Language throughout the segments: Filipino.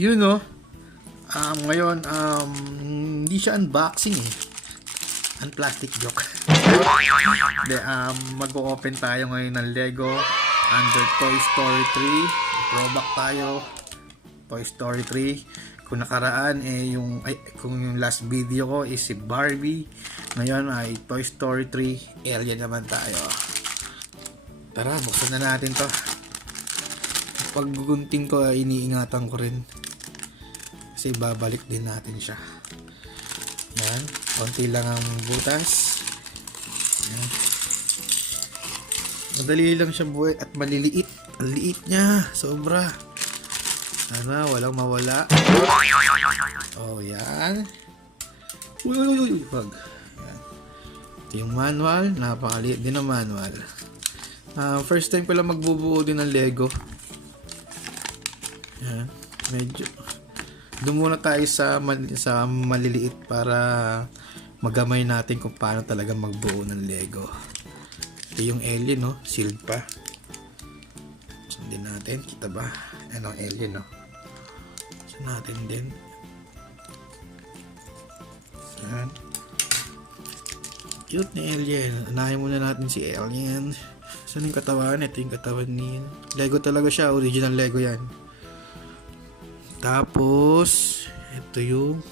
Yun no. Ngayon, hindi siya unboxing eh. Unplastic joke. Hindi, mag-o-open tayo ngayon ng Lego under Toy Story 3. Throwback tayo. Toy Story 3. Kung nakaraan kung yung last video ko is si Barbie. Ngayon ay Toy Story 3. Alien naman tayo. Tara, buksan na natin to. Paggugunting ko ay iniingatan ko rin. Kasi babalik din natin siya. Yan. Konti lang ang butas. Yan. Madali lang siya buhay at maliliit. Ang liit niya. Sobra. Sana walang mawala. Oh, yan. Uy. Wag. Yan. Ito yung manual. Napakaliit din ang manual. First time ko lang magbubuo din ng Lego. Yan. Medyo doon muna tayo sa maliliit para magamay natin kung paano talaga magbuo ng Lego. Ito yung alien, no? Sealed pa. Sundin natin. Kita ba? Ano alien, no? Sundin natin din. Yan. Cute ni alien. Unahin muna natin si alien. Saan yung katawan? Ito yung katawan ni Lego talaga siya. Original Lego yan. Tapos, ito yung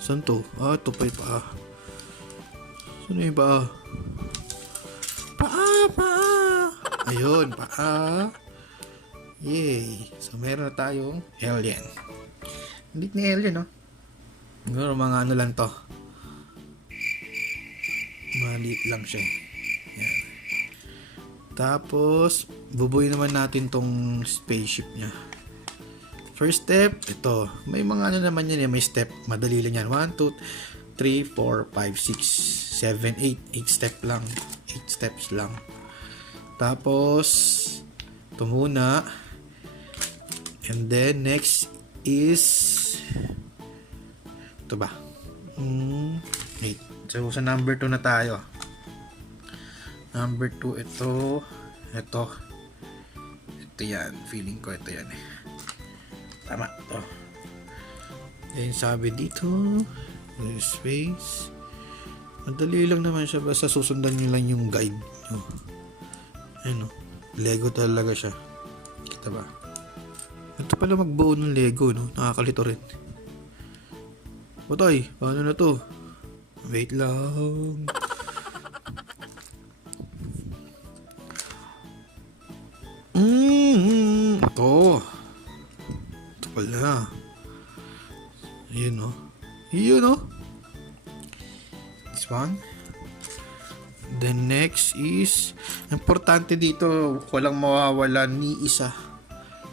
saan to? Ito pa yung paa. Saan yung paa? Paa! Ayun, paa. Yay! So, meron na tayong alien. Hindi ni alien, no? Siguro mga ano lang to. Maliit lang siya. Yan. Tapos, bubuin naman natin tong spaceship niya. First step, ito. May mga ano naman yan eh. May step. Madali lang yan. 1, 2, 3, 4, 5, 6, 7, 8. 8 step lang. 8 steps lang. Tapos, ito muna. And then, next is ito ba? Wait. So, sa number 2 na tayo. Number 2, ito. Ito yan. Feeling ko ito yan eh. Tama to. Then sabi dito, space. Madali lang naman siya, basta susundan nyo lang yung guide nyo. Ano, Lego talaga siya. Kita ba? Ito pala magbuo ng Lego, no? Nakakalito rin. Patay, paano na to? Wait lang. Ito pala. Ayun, no? Yun, no? This one. The next is, importante dito, walang mawawala ni isa.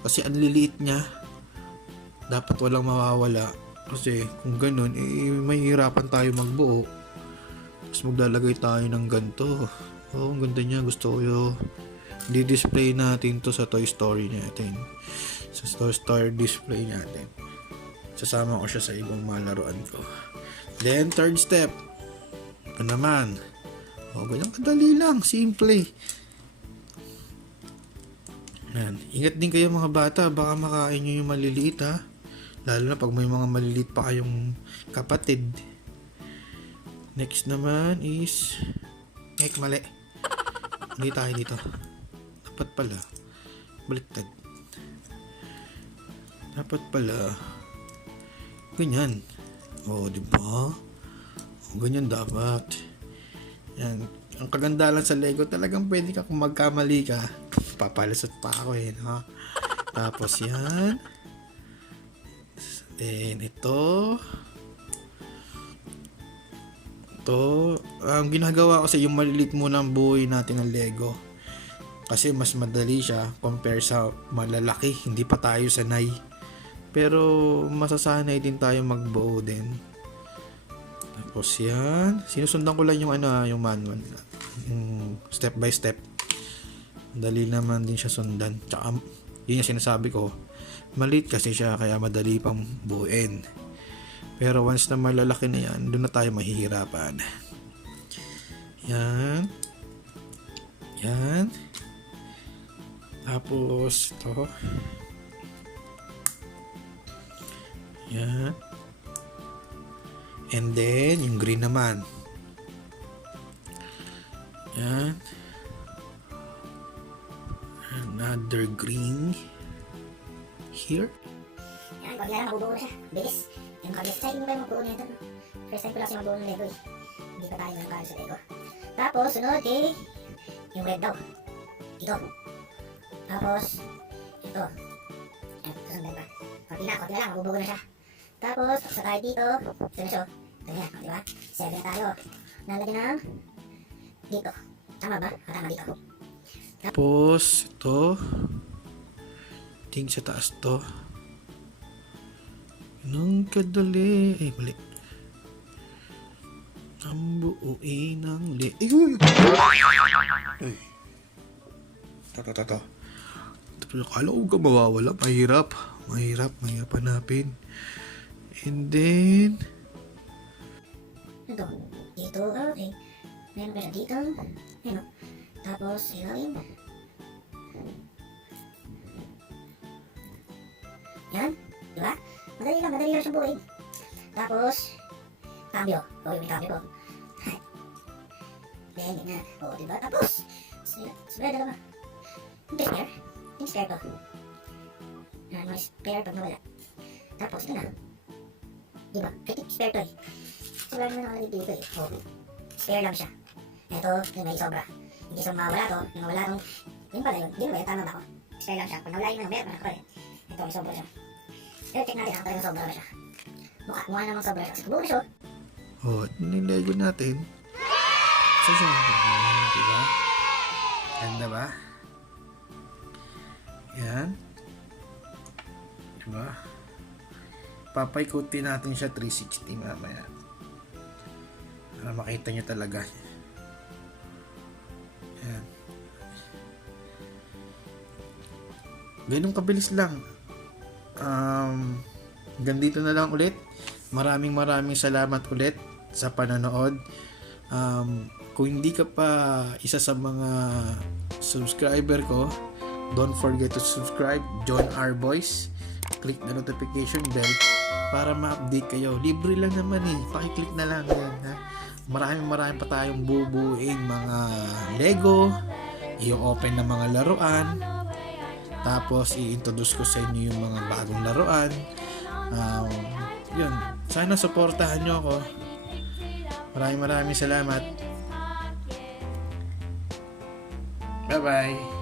Kasi ang liliit niya. Dapat walang mawawala. Kasi kung ganun, mahihirapan tayo magbuo. Tapos maglalagay tayo ng ganito. Oh, ang ganda niya. Gusto ko yun. Di-display natin to sa Toy Story natin. Sa Toy Story display natin. Sasama ko siya sa ibang malaruan ko. Then, third step. Ito naman. Ganyan kadali lang. Simple. Yan. Ingat din kayo mga bata. Baka makain nyo yung maliliit ha. Lalo na pag may mga maliliit pa kayong kapatid. Next naman is mali. Hindi tayo dito. Dapat pala. Baliktad. Dapat pala. Ganyan. Diba? Ganyan dapat. Yan. Ang kaganda lang sa Lego, talagang pwede ka kung magkamali ka. Papalasot pa ako no? Tapos yan. Then ito. Ang ginagawa ko sa yung malilit muna ang buhay natin ng Lego. Kasi mas madali siya compare sa malalaki. Hindi pa tayo sanay. Pero masasanay din tayo magbuo din. Tapos yan. Sinusundan ko lang yung yung manual. Step by step. Dali naman din siya sundan. Tsaka yun yung sinasabi ko. Maliit kasi siya kaya madali pang buuin. Pero once na malalaki na yan, doon na tayo mahihirapan. Yan. Yan. Tapos ito. Yan. And then, yung green naman. Yan. Another green. Here. Yan, pag yan, mabubuo na siya. Bilis. Yung mga bilis. Exciting ba yung mabuo na ito? First time ko lang siya mabuo ng Lego eh. Hindi pa tayo nakakalo sa Lego. Tapos, sunod eh, yung red daw. Ito. Tapos, ito. Yan, susundan pa. Konti na lang, mabubuo na siya. Tapos, sa tayo dito, sunod siya. Ito yan, diba? 7 na tayo. Nalagyan ng dito. Tama ba? Tama dito. Tapos, ito. Ting sa taas to. Nung kadali. Ay, mali. Ang buuin ng li... Ay, uy! Ay. Ito. Kala ko ka mawawala. Mahirap hanapin. And then... Ito. Dito, okay. Meron pa siya dito. Ayun o. Tapos, ilalim. Yan. Diba? Madali lang siyang buuin. Tapos, cambio. O, yung may cambio ko. Then, yun na. O, diba? Tapos, spread na naman. Yung spare to. May spare pag nawala. Tapos, ito na. Diba? Kritik spare to eh. Sobrang naman nakalagay dito eh. O, spare lang siya. Ito, yung may sobra. Hindi sa mawala to. Yung mawala tong... Yun pala yun. Hindi ba yun? Tama ba ako? Spare lang siya. Pag nawala yung meron ako eh. Ito, may sobra siya. Pero check natin talagang sobra ba siya. Mukha namang sobra siya. Kasi buo na siya. Oh, nilego natin. Saan siya? Diba? Ganda ba? Yan. Diba? Papaikutin natin siya 360 mamaya. Para makita nyo talaga. Yan. Ganun kabilis lang. Ganito na lang ulit. Maraming salamat ulit sa panonood. Kung hindi ka pa isa sa mga subscriber ko, don't forget to subscribe, join our boys, click the notification bell para ma-update kayo. Libre lang naman eh, pakiclick na lang yan, ha? Maraming pa tayong bubuuin mga Lego, i-open na mga laruan, tapos i-introduce ko sa inyo yung mga bagong laruan. Yun, sana supportahan nyo ako. Maraming salamat. Bye bye.